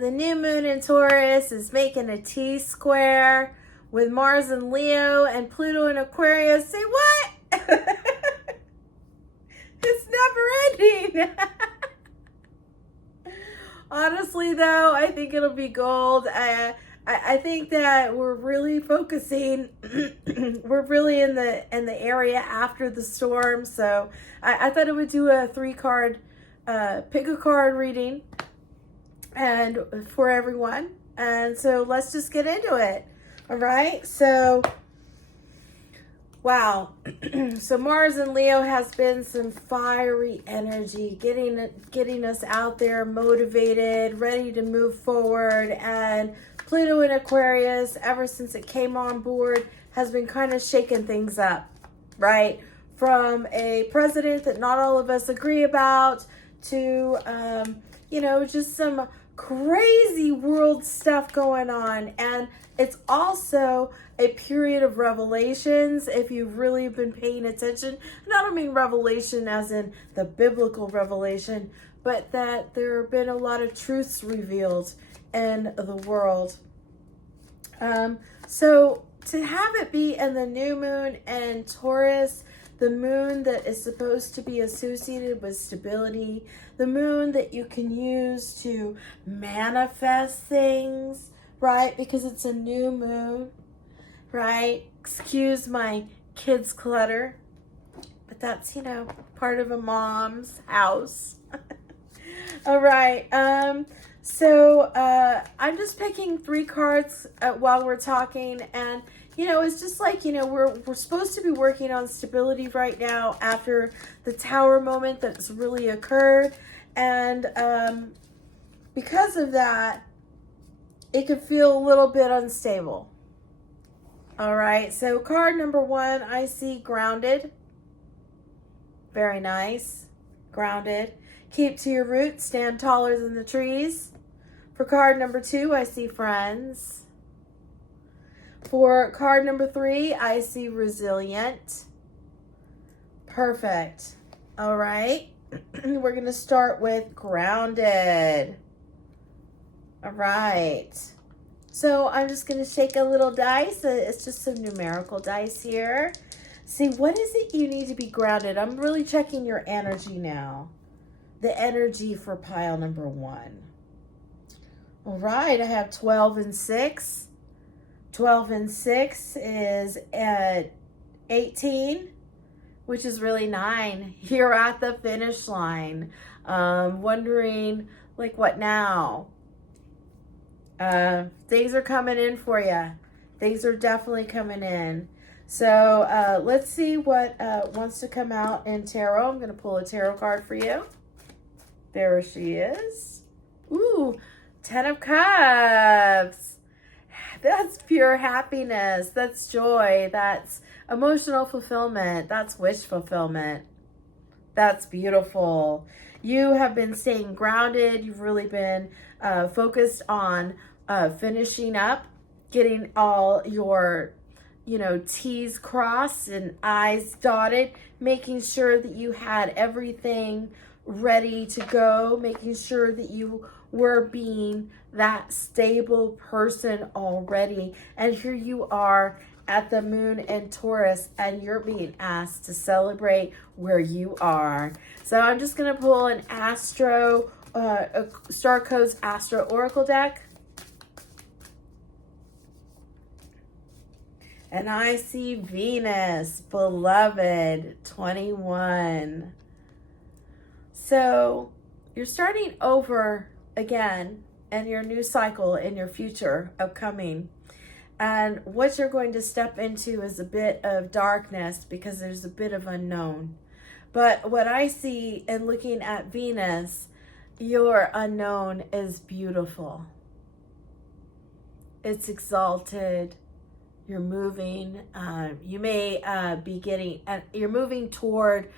The new moon in Taurus is making a T-square with Mars and Leo and Pluto in Aquarius. Say what? It's never ending. Honestly, though, I think it'll be gold. I think that we're really focusing. We're really in the area after the storm. So I thought it would do a 3-card, pick a card reading, and for everyone. And so let's just get into it. All right. So wow. So Mars and Leo has been some fiery energy, getting us out there, motivated, ready to move forward. And Pluto in Aquarius, ever since it came on board, has been kind of shaking things up, right? From a president that not all of us agree about to, just some crazy world stuff going on. And it's also a period of revelations, if you've really been paying attention. And I don't mean revelation as in the biblical revelation, but that there have been a lot of truths revealed in the world. So to have it be in the new moon and Taurus, the moon that is supposed to be associated with stability, the moon that you can use to manifest things, right? Because it's a new moon, right? Excuse my kids' clutter, but that's, part of a mom's house. All right. So I'm just picking 3 cards while we're talking, and it's just like, we're supposed to be working on stability right now after the tower moment that's really occurred. And because of that, it could feel a little bit unstable. All right. So card number 1, I see grounded. Very nice. Grounded. Keep to your roots. Stand taller than the trees. For card number 2, I see friends. For card number 3, I see resilient. Perfect. All right. We're going to start with grounded. All right. So I'm just going to shake a little dice. It's just some numerical dice here. See, what is it you need to be grounded? I'm really checking your energy now. The energy for pile number 1. All right. I have 12 and 6. 12 and 6 is at 18, which is really 9. You're at the finish line. Wondering, like, what now? Things are coming in for you. Things are definitely coming in. So let's see what wants to come out in tarot. I'm going to pull a tarot card for you. There she is. Ooh, 10 of Cups. That's pure happiness. That's joy. That's emotional fulfillment. That's wish fulfillment. That's beautiful. You have been staying grounded. You've really been focused on finishing up, getting all your, T's crossed and I's dotted, making sure that you had everything ready to go, making sure that you were being that stable person already. And here you are at the moon in Taurus, and you're being asked to celebrate where you are. So I'm just going to pull an a Star Codes Astro Oracle deck. And I see Venus, beloved, 21. So you're starting over again in your new cycle in your future upcoming. And what you're going to step into is a bit of darkness because there's a bit of unknown. But what I see in looking at Venus, your unknown is beautiful. It's exalted. You're moving. You may be you're moving toward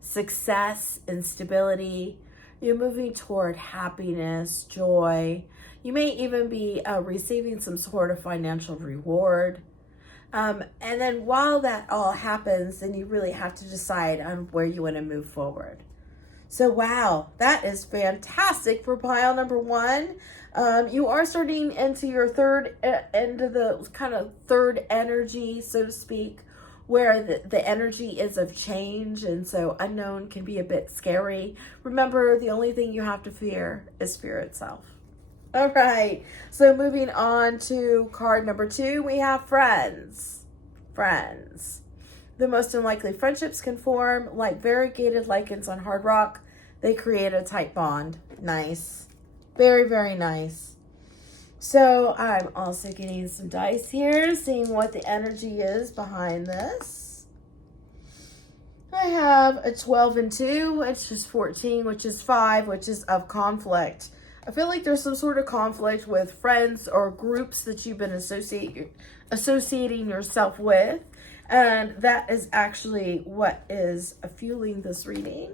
success and stability. You're moving toward happiness, joy. You may even be receiving some sort of financial reward. And then while that all happens, then you really have to decide on where you want to move forward. So, wow, that is fantastic for pile number one. You are starting into your third, into the kind of third energy, so to speak, where the energy is of change. And so unknown can be a bit scary. Remember, the only thing you have to fear is fear itself. All right. So moving on to card number two, we have friends. Friends. The most unlikely friendships can form like variegated lichens on hard rock. They create a tight bond. Nice. Very, very nice. So I'm also getting some dice here, seeing what the energy is behind this. I have a 12 and 2, which is 14, which is 5, which is of conflict. I feel like there's some sort of conflict with friends or groups that you've been associating yourself with. And that is actually what is fueling this reading.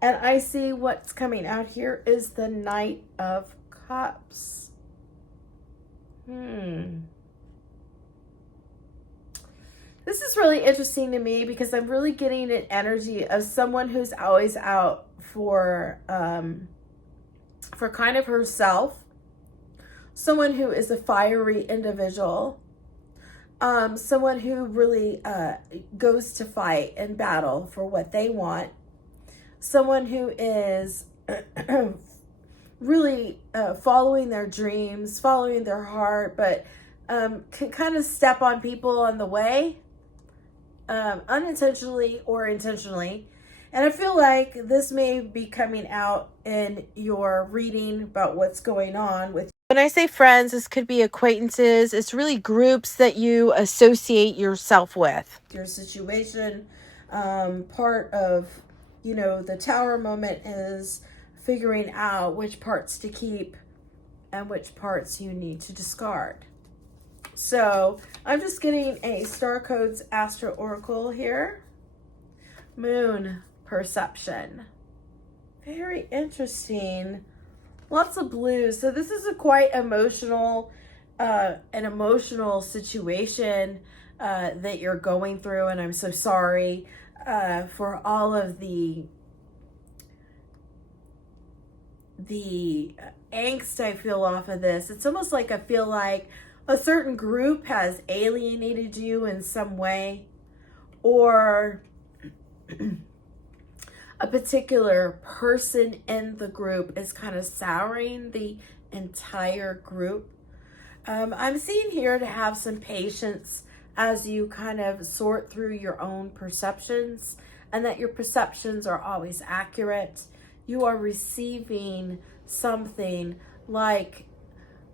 And I see what's coming out here is the Knight of Cups. This is really interesting to me because I'm really getting an energy of someone who's always out for kind of herself. Someone who is a fiery individual. Someone who really goes to fight and battle for what they want. Someone who is really following their dreams, following their heart, but can kind of step on people on the way, unintentionally or intentionally. And I feel like this may be coming out in your reading about what's going on with. When I say friends, this could be acquaintances. It's really groups that you associate yourself with. Your situation, part of, the Tower moment is figuring out which parts to keep and which parts you need to discard. So I'm just getting a Star Codes Astro Oracle here. Moon perception. Very interesting. Lots of blues. So this is a quite emotional, an emotional situation that you're going through. And I'm so sorry for all of the angst I feel off of this. It's almost like I feel like a certain group has alienated you in some way, or a particular person in the group is kind of souring the entire group. I'm seeing here to have some patience as you kind of sort through your own perceptions, and that your perceptions are always accurate. You are receiving something like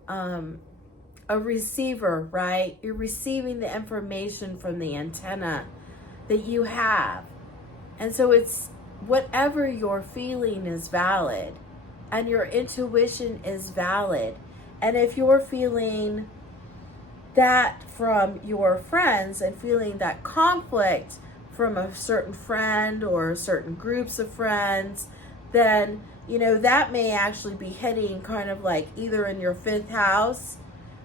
a receiver, right? You're receiving the information from the antenna that you have. And so it's whatever you're feeling is valid, and your intuition is valid. And if you're feeling that from your friends and feeling that conflict from a certain friend or certain groups of friends, then, that may actually be hitting kind of like either in your fifth house.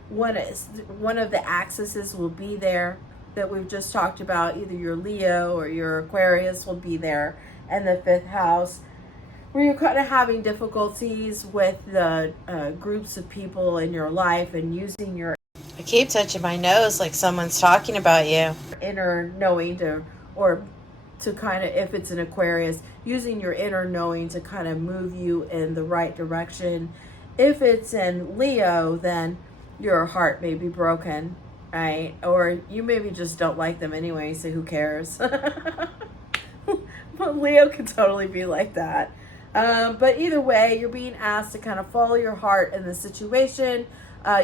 One of the axes will be there that we've just talked about. Either your Leo or your Aquarius will be there in the fifth house, where you're kind of having difficulties with the groups of people in your life and using your... I keep touching my nose like someone's talking about you. Inner knowing to kind of, if it's an Aquarius, using your inner knowing to kind of move you in the right direction. If it's in Leo, then your heart may be broken, right? Or you maybe just don't like them anyway, so who cares? But Leo can totally be like that. But either way, you're being asked to kind of follow your heart in the situation.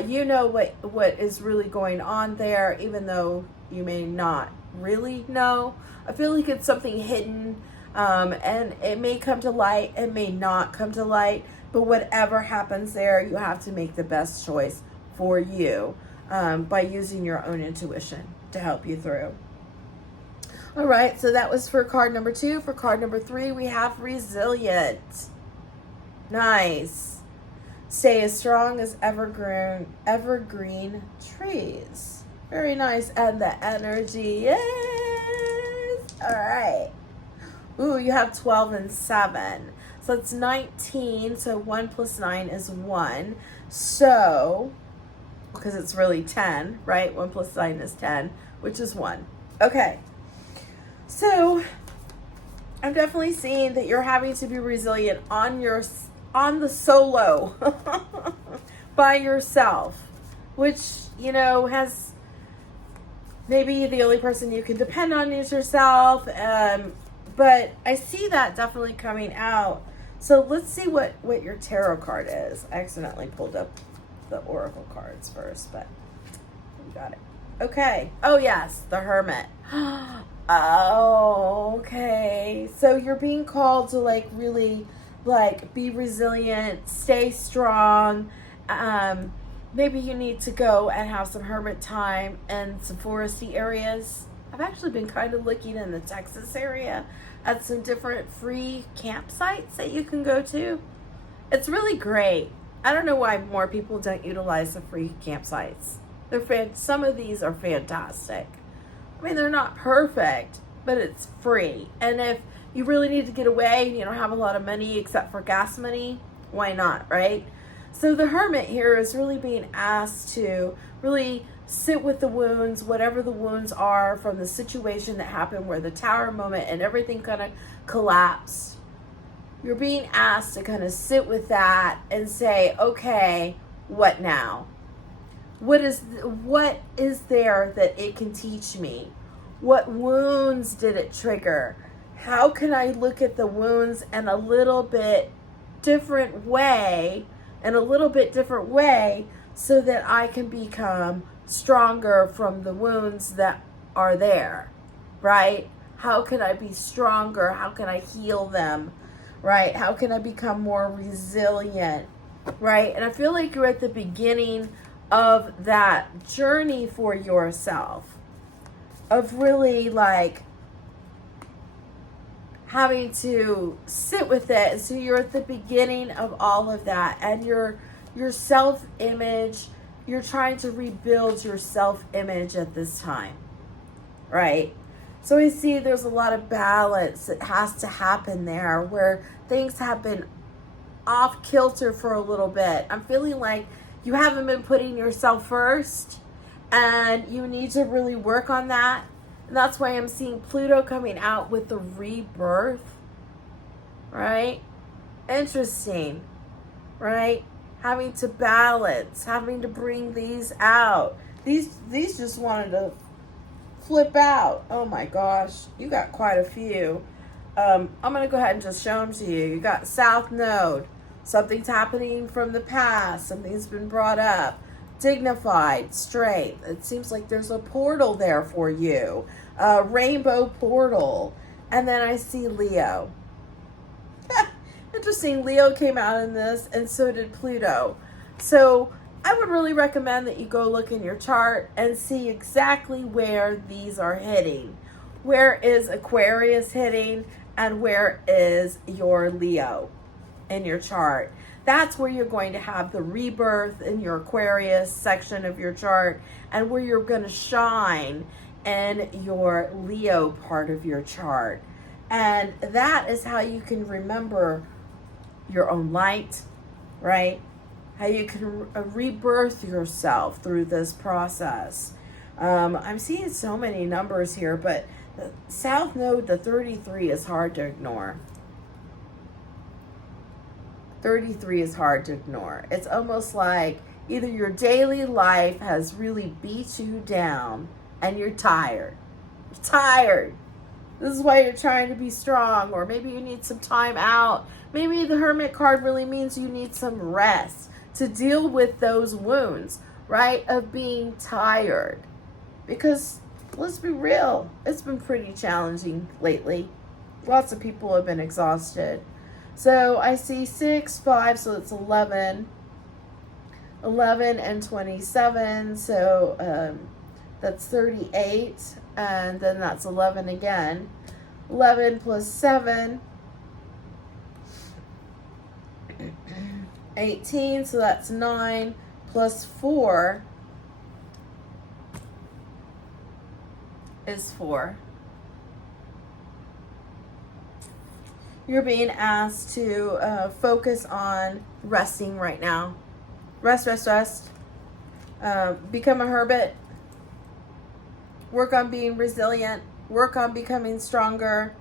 You know what is really going on there, even though you may not really know. I feel like it's something hidden, and it may come to light, it may not come to light, but whatever happens there, you have to make the best choice for you by using your own intuition to help you through. All right, so that was for card number 2. For card number 3, we have resilient. Nice. Stay as strong as evergreen trees. Very nice. And the energy is... All right. Ooh, you have 12 and 7. So it's 19. So 1 plus 9 is 1. So, because it's really 10, right? 1 plus 9 is 10, which is 1. Okay. So I'm definitely seeing that you're having to be resilient on the solo by yourself, which, you know, has maybe the only person you can depend on is yourself. But I see that definitely coming out. So let's see what your tarot card is. I accidentally pulled up the oracle cards first, but we got it. Okay. Oh, yes, the Hermit. Oh, okay. So you're being called to like really like be resilient, stay strong. Maybe you need to go and have some hermit time in some foresty areas. I've actually been kind of looking in the Texas area at some different free campsites that you can go to. It's really great. I don't know why more people don't utilize the free campsites. Some of these are fantastic. I mean, they're not perfect, but it's free. And if you really need to get away and you don't have a lot of money except for gas money, why not, right? So the Hermit here is really being asked to really sit with the wounds, whatever the wounds are from the situation that happened where the Tower moment and everything kind of collapsed. You're being asked to kind of sit with that and say, okay, what now? What is there that it can teach me? What wounds did it trigger? How can I look at the wounds in a little bit different way, so that I can become stronger from the wounds that are there, right? How can I be stronger? How can I heal them, right? How can I become more resilient, right? And I feel like you're at the beginning of that journey for yourself, of really like having to sit with it. And so you're at the beginning of all of that, and your self-image, you're trying to rebuild your self-image at this time, right? So I see there's a lot of balance that has to happen there, where things have been off kilter for a little bit. I'm feeling like you haven't been putting yourself first, and you need to really work on that. And that's why I'm seeing Pluto coming out with the rebirth, right? Interesting, right? Having to balance, having to bring these out. These just wanted to flip out. Oh my gosh, you got quite a few. I'm going to go ahead and just show them to you. You got South Node. Something's happening from the past. Something's been brought up. Dignified, straight. It seems like there's a portal there for you. A rainbow portal. And then I see Leo. Interesting. Leo came out in this, and so did Pluto. So I would really recommend that you go look in your chart and see exactly where these are hitting. Where is Aquarius hitting, and where is your Leo in your chart? That's where you're going to have the rebirth in your Aquarius section of your chart, and where you're going to shine in your Leo part of your chart. And that is how you can remember your own light, right? How you can rebirth yourself through this process. I'm seeing so many numbers here, but the South Node, the 33, is hard to ignore. 33 is hard to ignore. It's almost like either your daily life has really beat you down and you're tired. You're tired. This is why you're trying to be strong, or maybe you need some time out. Maybe the Hermit card really means you need some rest to deal with those wounds, right? Of being tired. Because let's be real, it's been pretty challenging lately. Lots of people have been exhausted. So I see 6, 5, so it's 11. 11 and 27, so that's 38. And then that's 11 again. 11 plus 7. 18, so that's 9 plus 4 is 4. You're being asked to focus on resting right now. Rest, rest, rest. Become a hermit. Work on being resilient. Work on becoming stronger.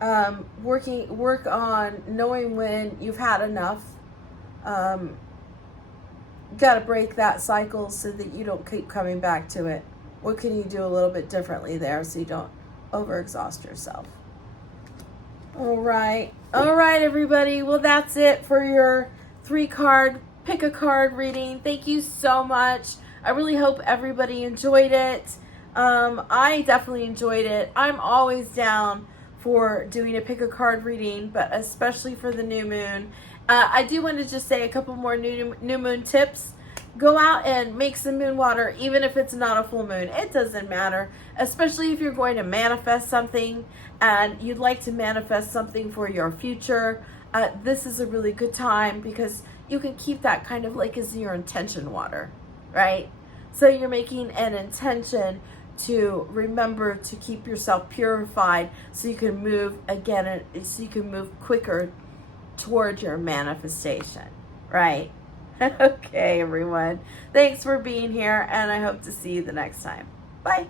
Work on knowing when you've had enough. Got to break that cycle so that you don't keep coming back to it. What can you do a little bit differently there so you don't overexhaust yourself? All right, everybody. Well, that's it for your 3-card pick a card reading. Thank you so much. I really hope everybody enjoyed it. I definitely enjoyed it. I'm always down for doing a pick a card reading, but especially for the new moon. I do want to just say a couple more new moon tips. Go out and make some moon water, even if it's not a full moon. It doesn't matter, especially if you're going to manifest something and you'd like to manifest something for your future. This is a really good time because you can keep that kind of like as your intention water, right? So you're making an intention to remember to keep yourself purified so you can move again, so you can move quicker towards your manifestation, right? Okay, everyone. Thanks for being here, and I hope to see you the next time. Bye.